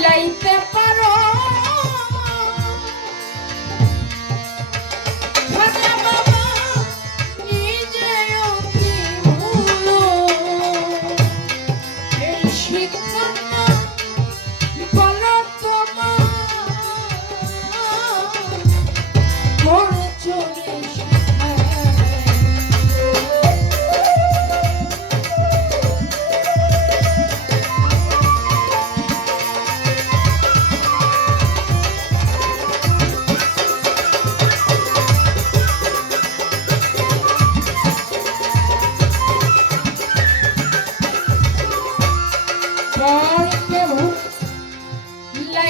la hice hiperpara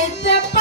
Este país.